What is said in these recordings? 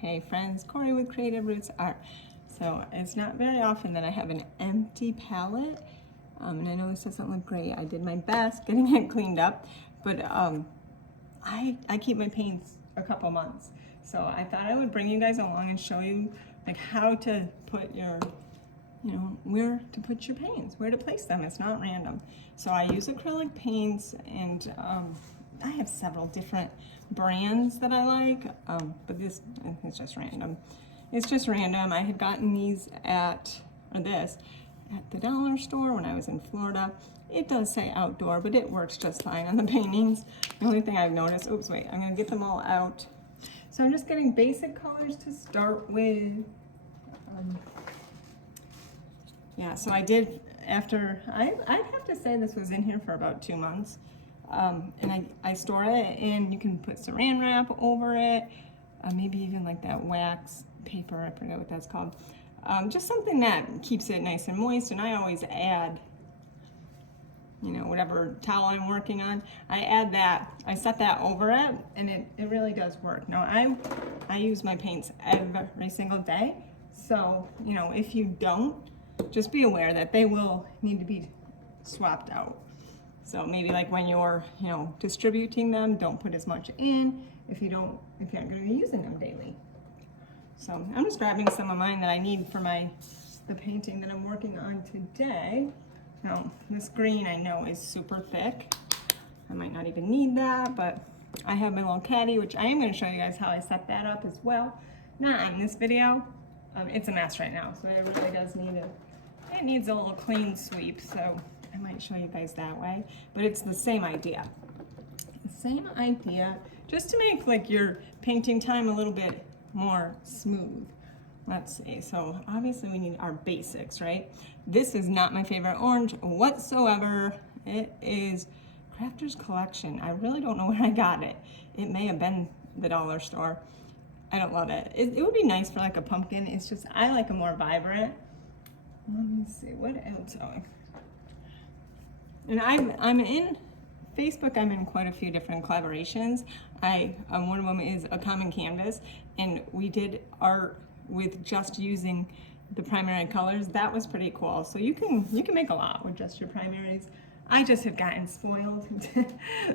Hey friends, Corey with Creative Roots Art. So it's not very often that I have an empty palette, and I know this doesn't look great. I did my best getting it cleaned up, but I keep my paints a couple months. So I thought I would bring you guys along and show you like how to put your, where to put your paints, where to place them. It's not random. So I use acrylic paints, and I have several different brands that I like, but this is just random. It's just random. I had gotten these at the dollar store when I was in Florida. It does say outdoor, but it works just fine on the paintings. The only thing I've noticed, oops, wait, I'm gonna get them all out. So I'm just getting basic colors to start with. Yeah, so I did, after, I'd have to say this was in here for about 2 months. And I store it, and you can put saran wrap over it, maybe even like that wax paper, I forget what that's called. Just something that keeps it nice and moist, and I always add, whatever towel I'm working on, I add that, I set that over it, and it really does work. Now, I use my paints every single day, so, if you don't, just be aware that they will need to be swapped out. So maybe like when you're, distributing them, don't put as much in if you aren't going to be using them daily. So I'm just grabbing some of mine that I need for the painting that I'm working on today. Now this green I know is super thick. I might not even need that, but I have my little caddy, which I am going to show you guys how I set that up as well. Not on this video. It's a mess right now, so it really does it needs a little clean sweep. So I might show you guys that way, but it's the same idea. The same idea, just to make like your painting time a little bit more smooth. Let's see, so obviously we need our basics, right? This is not my favorite orange whatsoever. It is Crafter's Collection. I really don't know where I got it. It may have been the dollar store. I don't love it. It would be nice for like a pumpkin. It's just, I like a more vibrant. Let me see, what else? And I'm in Facebook, I'm in quite a few different collaborations. One of them is a common canvas, and we did art with just using the primary colors. That was pretty cool. So you can make a lot with just your primaries. I just have gotten spoiled,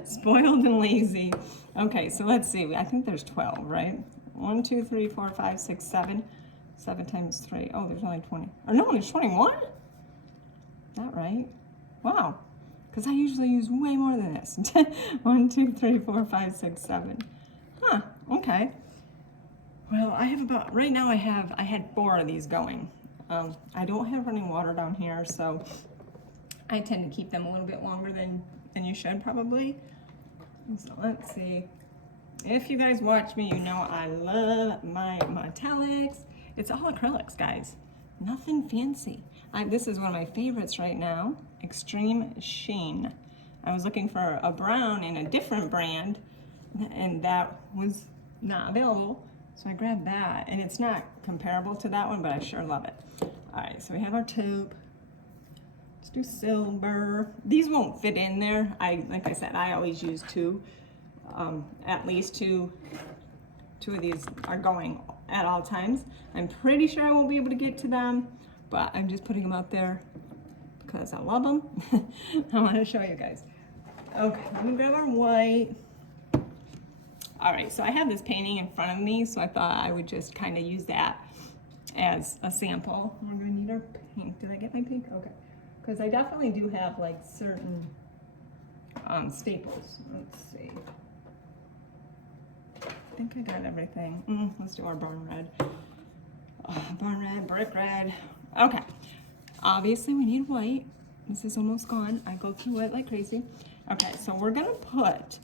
spoiled and lazy. Okay, so let's see. I think there's 12, right? 1, 2, 3, 4, 5, 6, 7. 7 times 3. Oh, there's only 20. Oh no, there's 21. That right? Wow. Because I usually use way more than this. 1, 2, 3, 4, 5, 6, 7. Huh, okay. Well, I have about, right now I had 4 of these going. I don't have running water down here, so I tend to keep them a little bit longer than you should probably. So let's see. If you guys watch me, you know I love my metallics. It's all acrylics, guys. Nothing fancy. This is one of my favorites right now, Extreme Sheen. I was looking for a brown in a different brand, and that was not available, so I grabbed that, and it's not comparable to that one, but I sure love it. All right, so we have our taupe. Let's do silver. These won't fit in there. Like I said, I always use 2. At least two of these are going at all times. I'm pretty sure I won't be able to get to them, but I'm just putting them out there because I love them. I want to show you guys. Okay, let me grab our white. All right, so I have this painting in front of me, so I thought I would just kind of use that as a sample. We're gonna need our pink. Did I get my pink? Okay, because I definitely do have like certain staples. Let's see. I think I got everything. Let's do our barn red. Barn red, brick red. Okay. Obviously we need white. This is almost gone. I go through it like crazy. Okay, so we're gonna put,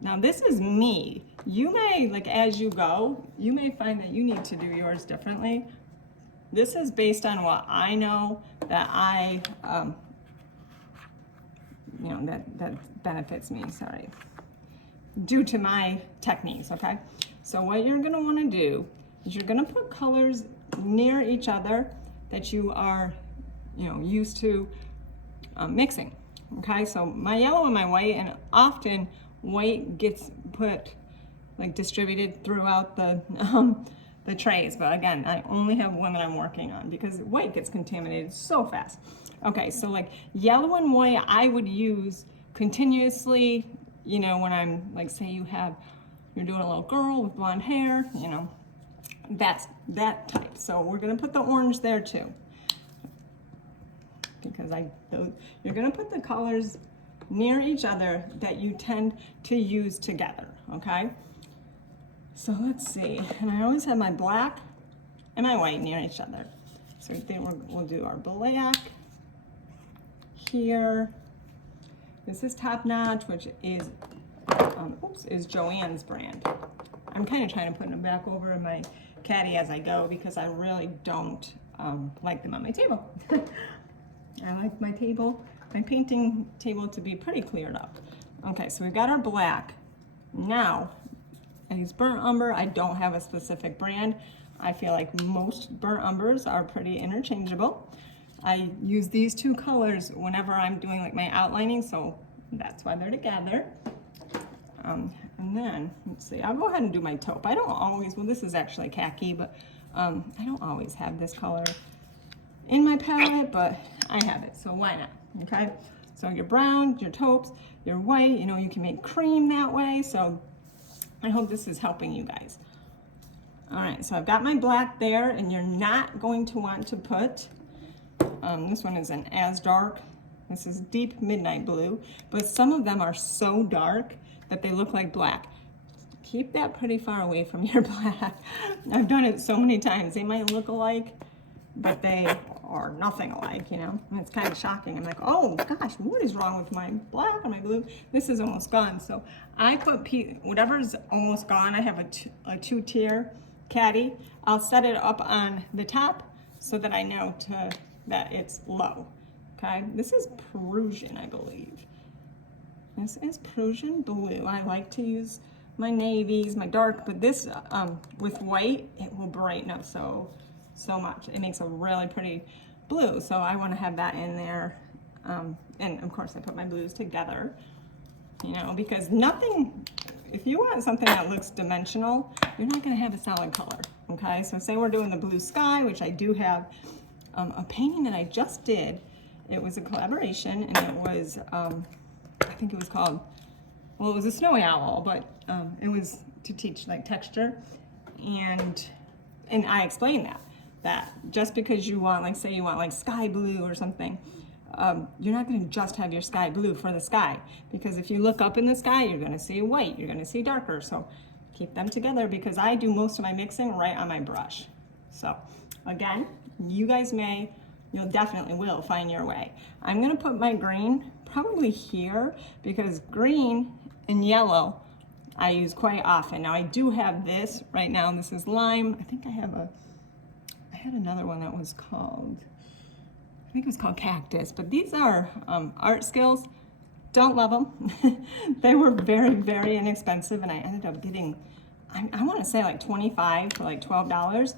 now this is me. You may, like as you go, you may find that you need to do yours differently. This is based on what I know that that benefits me, sorry. Due to my techniques, okay? So what you're gonna wanna do is you're gonna put colors near each other that you are, used to mixing, okay? So my yellow and my white, and often white gets put like distributed throughout the trays. But again, I only have one that I'm working on because white gets contaminated so fast. Okay, so like yellow and white I would use continuously, you know, when I'm like, say you're doing a little girl with blonde hair, you know, that's that type. So we're gonna put the orange there too. Because you're gonna put the colors near each other that you tend to use together, okay? So let's see, and I always have my black and my white near each other. So then we'll do our black here. This is Top Notch, which is, is Joanne's brand. I'm kind of trying to put them back over in my caddy as I go because I really don't like them on my table. I like my painting table to be pretty cleared up. Okay, so we've got our black. Now, I use burnt umber. I don't have a specific brand. I feel like most burnt umbers are pretty interchangeable. I use these two colors whenever I'm doing like my outlining, so that's why they're together. And then, let's see, I'll go ahead and do my taupe. I don't always, well this is actually khaki, but I don't always have this color in my palette, but I have it, so why not, okay? So your brown, your taupes, your white, you know, you can make cream that way, so I hope this is helping you guys. All right, so I've got my black there, and you're not going to want to put, this one is an as dark, this is deep midnight blue, but some of them are so dark that they look like black. Keep that pretty far away from your black. I've done it so many times. They might look alike, but they are nothing alike, you know? And it's kind of shocking. I'm like, oh gosh, what is wrong with my black and my blue? This is almost gone. So I put whatever's almost gone. I have a two-tier caddy. I'll set it up on the top so that I know that it's low, okay? This is Prussian, I believe. This is Prussian blue. I like to use my navies, my dark, but this with white, it will brighten up so much. It makes a really pretty blue, so I want to have that in there. And of course I put my blues together, you know, because nothing, if you want something that looks dimensional, you're not going to have a solid color, okay? So say we're doing the blue sky, which I do have a painting that I just did. It was a collaboration, and it was, I think it was called, well, it was a snowy owl, but it was to teach like texture, and I explained that just because you want, like, say you want like sky blue or something, you're not going to just have your sky blue for the sky, because if you look up in the sky, you're going to see white, you're going to see darker. So keep them together, because I do most of my mixing right on my brush. So again, you guys you'll definitely will find your way. I'm going to put my green probably here, because green and yellow I use quite often. Now I do have this right now, and this is lime. I think I had another one that was called, I think it was called cactus, but these are art skills. Don't love them. They were very, very inexpensive, and I ended up getting, I want to say like 25 for like $12.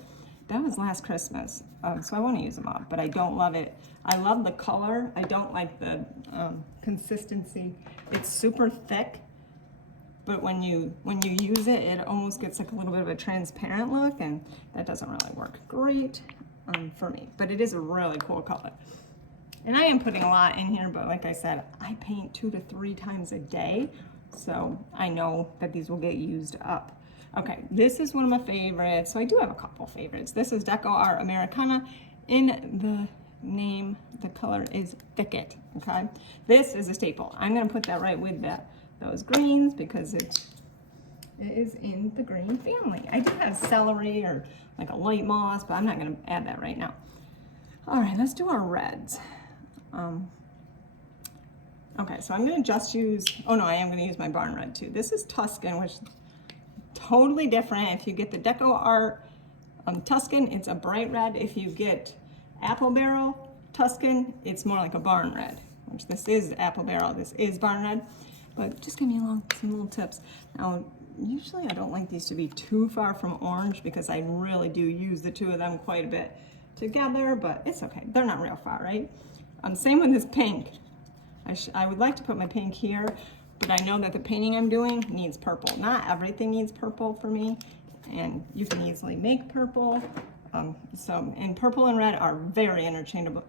That was last Christmas, so I want to use them up, but I don't love it. I love the color. I don't like the consistency. It's super thick, but when you use it, it almost gets like a little bit of a transparent look, and that doesn't really work great for me, but it is a really cool color. And I am putting a lot in here, but like I said, I paint 2 to 3 times a day, so I know that these will get used up. Okay, this is one of my favorites. So I do have a couple favorites. This is Deco Art Americana. In the name, the color is Thicket, okay? This is a staple. I'm gonna put that right with those greens, because it is in the green family. I do have celery or like a light moss, but I'm not gonna add that right now. All right, let's do our reds. Okay, so I'm gonna just use, oh no, I am gonna use my barn red too. This is Tuscan, which is totally different. If you get the Deco Art Tuscan, it's a bright red. If you get Apple Barrel Tuscan, it's more like a barn red, which this is Apple Barrel, this is barn red. But just give me some little tips. Now, usually I don't like these to be too far from orange, because I really do use the two of them quite a bit together, but it's okay. They're not real far, right? Same with this pink. I would like to put my pink here, but I know that the painting I'm doing needs purple. Not everything needs purple for me, and you can easily make purple. And purple and red are very interchangeable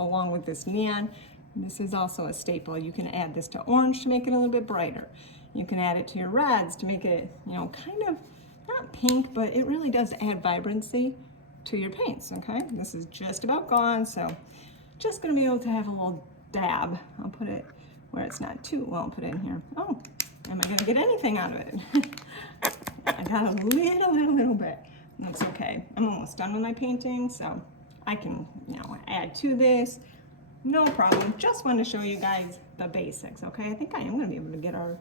along with this neon. This is also a staple. You can add this to orange to make it a little bit brighter. You can add it to your reds to make it, you know, kind of not pink, but it really does add vibrancy to your paints, okay? This is just about gone, so just gonna be able to have a little dab. I'll put it where it's not too, well, I'll put it in here. Oh, am I gonna get anything out of it? I got a little bit. That's okay. I'm almost done with my painting, so I can, you know, add to this. No problem. Just want to show you guys the basics, okay? I think I am going to be able to get our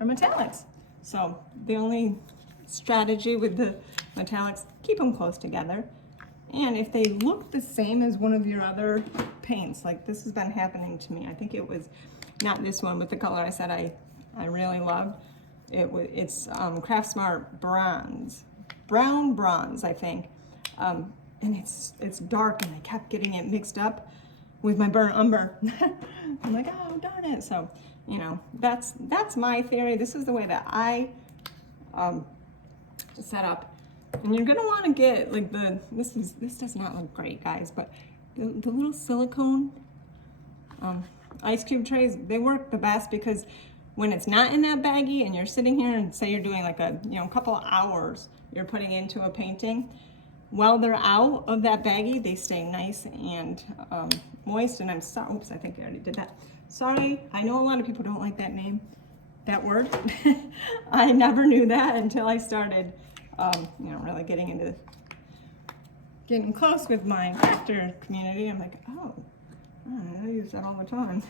metallics. So the only strategy with the metallics, keep them close together. And if they look the same as one of your other paints, like this has been happening to me. I think it was not this one, but the color I said I really loved. It's Craft Smart Bronze, brown bronze, I think. And it's dark, and I kept getting it mixed up with my burnt umber. I'm like, oh darn it! So, you know, that's my theory. This is the way that I set up. And you're gonna want to get like this does not look great, guys, but the little silicone ice cube trays, they work the best because when it's not in that baggie and you're sitting here and say you're doing like a couple of hours you're putting into a painting, while they're out of that baggie, they stay nice and moist. And I'm sorry, oops, I think I already did that. Sorry, I know a lot of people don't like that name, that word. I never knew that until I started, really getting close with my crafter community. I'm like, oh, I use that all the time.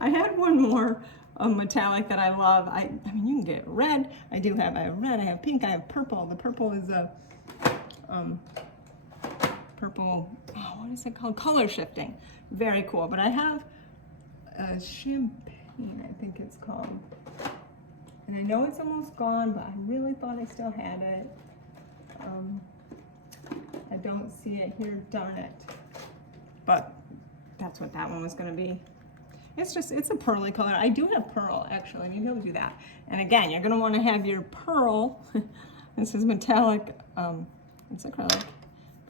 I had one more metallic that I love. I mean, you can get red. I have red, I have pink, I have purple. The purple is a purple, what is it called? Color shifting. Very cool. But I have a champagne, I think it's called. And I know it's almost gone, but I really thought I still had it. I don't see it here, darn it. But that's what that one was going to be. It's a pearly color. I do have pearl, actually. Maybe I'll do that. And again, you're going to want to have your pearl. This is metallic. It's acrylic.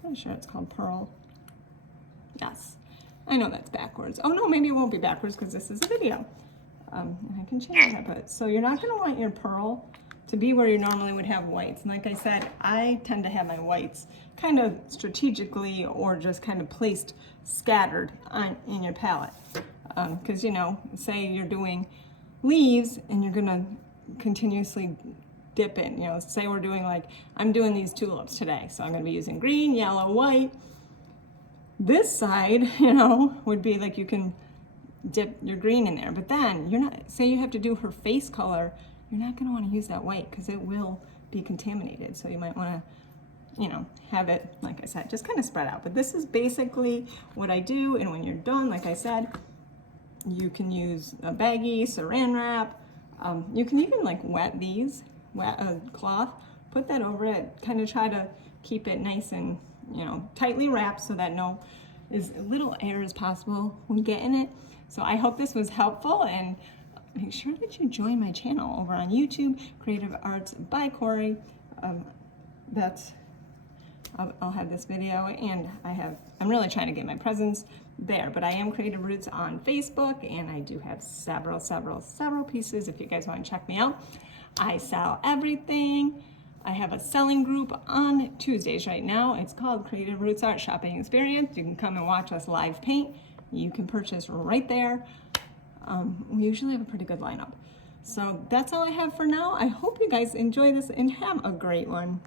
Pretty sure it's called pearl. Yes. I know that's backwards. Oh, no, maybe it won't be backwards because this is a video. And I can change that. But so you're not going to want your pearl to be where you normally would have whites. And like I said, I tend to have my whites kind of strategically or just kind of placed scattered in your palette. Because, say you're doing leaves and you're going to continuously dip in. Say we're doing I'm doing these tulips today. So I'm going to be using green, yellow, white. This side, would be like you can dip your green in there. But then say you have to do her face color, you're not going to want to use that white because it will be contaminated. So you might want to, have it, like I said, just kind of spread out. But this is basically what I do. And when you're done, like I said, you can use a baggie, saran wrap. You can even wet a cloth, put that over it, kind of try to keep it nice and, tightly wrapped so that as little air as possible when getting it. So I hope this was helpful, and make sure that you join my channel over on YouTube, Creative Arts by Corey. I'll have this video, and I'm really trying to get my presence there, but I am Creative Roots on Facebook, and I do have several pieces if you guys want to check me out. I sell everything. I have a selling group on Tuesdays right now. It's called Creative Roots Art Shopping Experience. You can come and watch us live paint. You can purchase right there. We usually have a pretty good lineup. So that's all I have for now. I hope you guys enjoy this and have a great one.